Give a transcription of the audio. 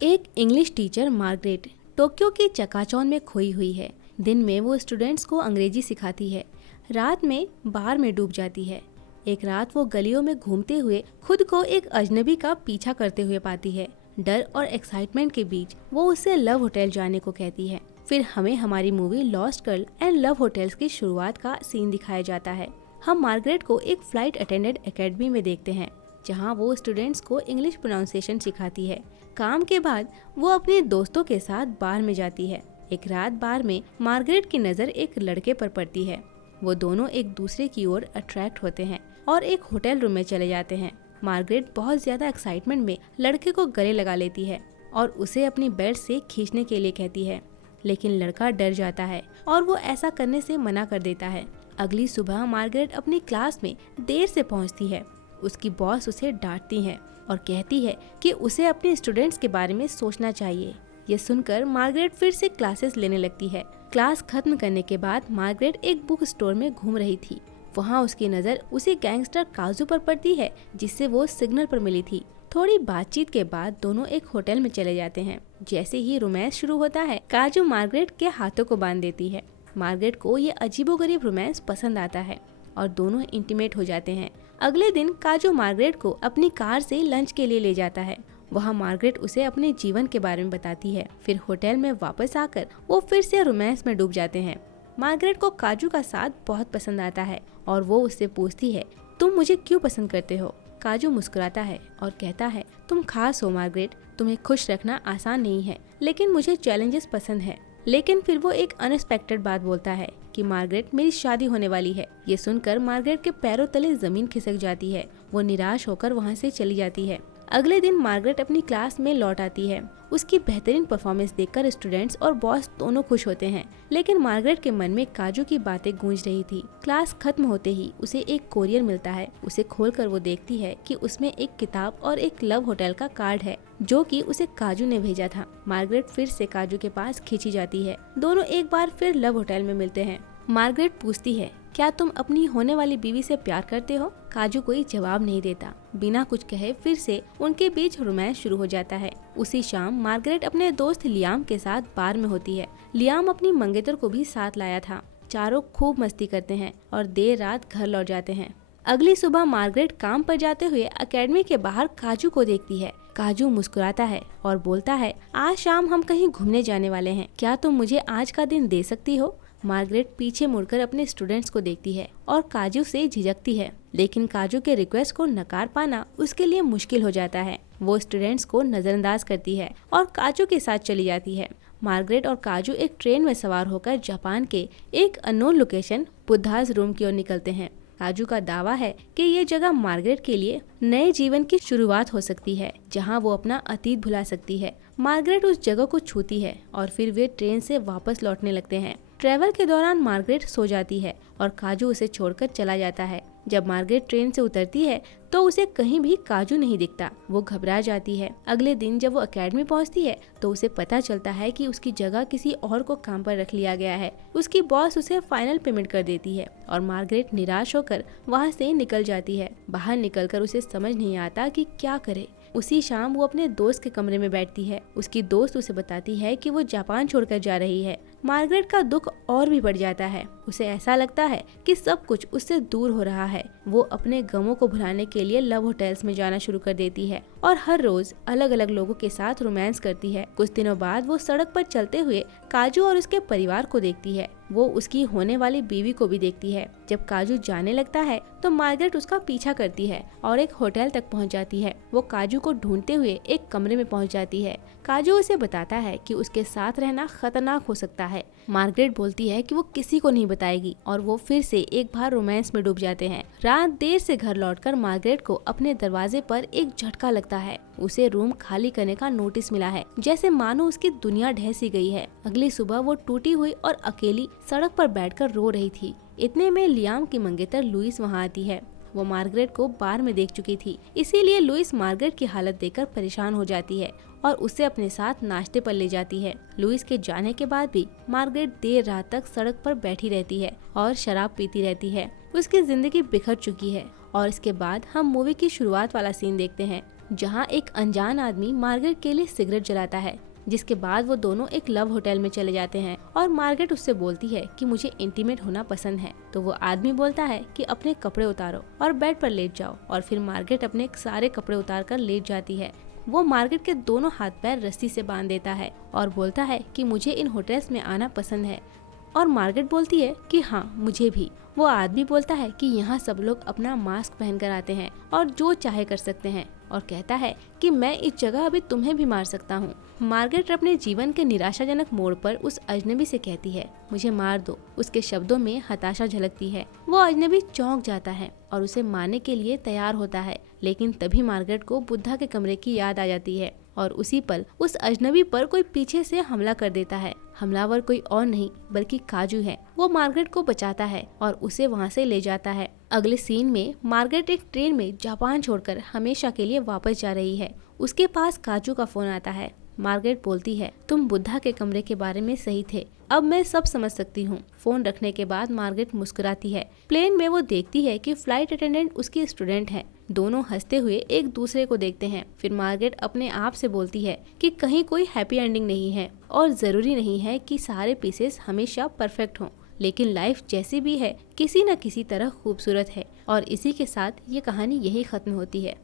एक English teacher Margaret Tokyo की चकाचौंध में खोई हुई है। दिन में वो स्टूडेंट्स को अंग्रेजी सिखाती है, रात में बार में डूब जाती है। एक रात वो गलियों में घूमते हुए खुद को एक अजनबी का पीछा करते हुए पाती है। डर और एक्साइटमेंट के बीच वो उससे लव होटल जाने को कहती है। फिर हमें हमारी movie lost girl and love hotels की शुरुआत का सीन दिखाया जाता है। हम मार्गरेट को एक फ्लाइट अटेंडेंट एकेडमी में देखते हैं, जहां वो स्टूडेंट्स को इंग्लिश प्रोनाउंसिएशन सिखाती है। काम के बाद वो अपने दोस्तों के साथ बार में जाती है। एक रात बार में मार्गरेट की नज़र एक लड़के पर पड़ती है। वो दोनों एक दूसरे की ओर अट्रैक्ट होते हैं और एक होटल रूम में चले जाते हैं। मार्गरेट बहुत ज्यादा एक्साइटमेंट में लड़के को गले लगा लेती है और उसे अपनी बेड से खींचने के लिए कहती है, लेकिन लड़का डर जाता है और वो ऐसा करने से मना कर देता है। अगली सुबह मार्गरेट अपनी क्लास में देर से पहुंचती है। उसकी बॉस उसे डांटती है और कहती है कि उसे अपने स्टूडेंट्स के बारे में सोचना चाहिए। ये सुनकर मार्गरेट फिर से क्लासेस लेने लगती है। क्लास खत्म करने के बाद मार्गरेट एक बुक स्टोर में घूम रही थी। वहाँ उसकी नज़र उसी गैंगस्टर काजू पर पड़ती है जिससे वो सिग्नल पर मिली थी। थोड़ी बातचीत के बाद दोनों एक होटल में चले जाते हैं। जैसे ही रोमांस शुरू होता है, काजू मार्गरेट के हाथों को बांध देती है। मार्गरेट को ये अजीबोगरीब रोमांस पसंद आता है और दोनों इंटीमेट हो जाते हैं। अगले दिन काजू मार्गरेट को अपनी कार से लंच के लिए ले जाता है। वहाँ मार्गरेट उसे अपने जीवन के बारे में बताती है। फिर होटल में वापस आकर वो फिर से रोमांस में डूब जाते हैं। मार्गरेट को काजू का साथ बहुत पसंद आता है और वो उससे पूछती है, तुम मुझे क्यों पसंद करते हो? काजू मुस्कुराता है और कहता है, तुम खास हो मार्गरेट, तुम्हें खुश रखना आसान नहीं है, लेकिन मुझे चैलेंजेस पसंद है। लेकिन फिर वो एक अनएक्सपेक्टेड बात बोलता है कि मार्गरेट, मेरी शादी होने वाली है। ये सुनकर मार्गरेट के पैरों तले जमीन खिसक जाती है। वो निराश होकर वहाँ से चली जाती है। अगले दिन मार्गरेट अपनी क्लास में लौट आती है। उसकी बेहतरीन परफॉर्मेंस देखकर स्टूडेंट्स और बॉस दोनों खुश होते हैं, लेकिन मार्गरेट के मन में काजू की बातें गूंज रही थी। क्लास खत्म होते ही उसे एक कोरियर मिलता है। उसे खोलकर वो देखती है कि उसमें एक किताब और एक लव होटल का कार्ड है, जो कि उसे काजू ने भेजा था। मार्गरेट फिर से काजू के पास खींची जाती है। दोनों एक बार फिर लव होटल में मिलते हैं। मार्गरेट पूछती है, क्या तुम अपनी होने वाली बीवी से प्यार करते हो? काजू कोई जवाब नहीं देता। बिना कुछ कहे फिर से उनके बीच रोमांस शुरू हो जाता है। उसी शाम मार्गरेट अपने दोस्त लियाम के साथ बार में होती है। लियाम अपनी मंगेतर को भी साथ लाया था। चारों खूब मस्ती करते हैं और देर रात घर लौट जाते हैं। अगली सुबह मार्गरेट काम पर जाते हुए अकेडमी के बाहर काजू को देखती है। काजू मुस्कुराता है और बोलता है, आज शाम हम कहीं घूमने जाने वाले हैं, क्या तुम मुझे आज का दिन दे सकती हो? मार्गरेट पीछे मुड़कर अपने स्टूडेंट्स को देखती है और काजू से झिझकती है, लेकिन काजू के रिक्वेस्ट को नकार पाना उसके लिए मुश्किल हो जाता है। वो स्टूडेंट्स को नजरअंदाज करती है और काजू के साथ चली जाती है। मार्गरेट और काजू एक ट्रेन में सवार होकर जापान के एक अननोन लोकेशन बुद्धास रूम की ओर निकलते हैं। काजू का दावा है कि ये जगह मार्गरेट के लिए नए जीवन की शुरुआत हो सकती है, जहां वो अपना अतीत भुला सकती है। मार्गरेट उस जगह को छूती है और फिर वे ट्रेन से वापस लौटने लगते हैं। ट्रेवल के दौरान मार्गरेट सो जाती है और काजू उसे छोड़कर चला जाता है। जब मार्गरेट ट्रेन से उतरती है तो उसे कहीं भी काजू नहीं दिखता। वो घबरा जाती है। अगले दिन जब वो एकेडमी पहुंचती है तो उसे पता चलता है कि उसकी जगह किसी और को काम पर रख लिया गया है। उसकी बॉस उसे फाइनल पेमेंट कर देती है और मार्गरेट निराश होकर वहाँ से निकल जाती है। बाहर निकलकर उसे समझ नहीं आता कि क्या करे। उसी शाम वो अपने दोस्त के कमरे में बैठती है। उसकी दोस्त उसे बताती है कि वो जापान छोड़कर जा रही है। मार्गरेट का दुख और भी बढ़ जाता है। उसे ऐसा लगता है कि सब कुछ उससे दूर हो रहा है। वो अपने गमों को भुलाने के लिए लव होटल्स में जाना शुरू कर देती है और हर रोज अलग अलग लोगों के साथ रोमांस करती है। कुछ दिनों बाद वो सड़क पर चलते हुए काजू और उसके परिवार को देखती है। वो उसकी होने वाली बीवी को भी देखती है। जब काजू जाने लगता है तो मार्गरेट उसका पीछा करती है और एक होटल तक पहुंच जाती है। वो काजू को ढूंढते हुए एक कमरे में पहुंच जाती है। काजू उसे बताता है कि उसके साथ रहना खतरनाक हो सकता है। मार्गरेट बोलती है कि वो किसी को नहीं बताएगी और वो फिर से एक बार रोमांस में डूब जाते हैं। रात देर से घर लौटकर मार्गरेट को अपने दरवाजे पर एक झटका लगता है। उसे रूम खाली करने का नोटिस मिला है, जैसे मानो उसकी दुनिया ढह सी गई है। अगली सुबह वो टूटी हुई और अकेली सड़क पर बैठकर रो रही थी। इतने में लियाम की मंगेतर लुइस वहाँ आती है। वो मार्गरेट को बार में देख चुकी थी, इसीलिए लुइस मार्गरेट की हालत देखकर परेशान हो जाती है और उसे अपने साथ नाश्ते पर ले जाती है। लुइस के जाने के बाद भी मार्गरेट देर रात तक सड़क पर बैठी रहती है और शराब पीती रहती है। उसकी जिंदगी बिखर चुकी है और इसके बाद हम मूवी की शुरुआत वाला सीन देखते हैं। जहाँ एक अनजान आदमी मार्गरेट के लिए सिगरेट जलाता है। जिसके बाद वो दोनों एक लव होटल में चले जाते हैं और मार्गरेट उससे बोलती है कि मुझे इंटीमेट होना पसंद है। तो वो आदमी बोलता है कि अपने कपड़े उतारो और बेड पर लेट जाओ, और फिर मार्गरेट अपने सारे कपड़े उतार कर लेट जाती है। वो मार्गरेट के दोनों हाथ पैर रस्सी से बांध देता है और बोलता है कि मुझे इन होटल्स में आना पसंद है। और मार्गरेट बोलती है कि हाँ, मुझे भी। वो आदमी बोलता है कि यहाँ सब लोग अपना मास्क पहनकर आते हैं और जो चाहे कर सकते हैं, और कहता है कि मैं इस जगह अभी तुम्हें भी मार सकता हूँ। मार्गरेट अपने जीवन के निराशाजनक मोड़ पर उस अजनबी से कहती है, मुझे मार दो। उसके शब्दों में हताशा झलकती है। वो अजनबी चौंक जाता है और उसे मारने के लिए तैयार होता है, लेकिन तभी मार्गरेट को बुद्धा के कमरे की याद आ जाती है और उसी पल उस अजनबी पर कोई पीछे से हमला कर देता है। हमलावर कोई और नहीं बल्कि काजू है। वो मार्गरेट को बचाता है और उसे वहाँ से ले जाता है। अगले सीन में मार्गरेट एक ट्रेन में जापान छोड़कर हमेशा के लिए वापस जा रही है। उसके पास काजू का फोन आता है। मार्गरेट बोलती है, तुम बुद्धा के कमरे के बारे में सही थे, अब मैं सब समझ सकती हूँ। फोन रखने के बाद मार्गरेट मुस्कुराती है। प्लेन में वो देखती है कि फ्लाइट अटेंडेंट उसकी स्टूडेंट है। दोनों हंसते हुए एक दूसरे को देखते हैं। फिर मार्गरेट अपने आप से बोलती है कि कहीं कोई हैप्पी एंडिंग नहीं है और जरूरी नहीं है कि सारे पीसेस हमेशा परफेक्ट हों, लेकिन लाइफ जैसी भी है किसी न किसी तरह खूबसूरत है। और इसी के साथ ये कहानी यही खत्म होती है।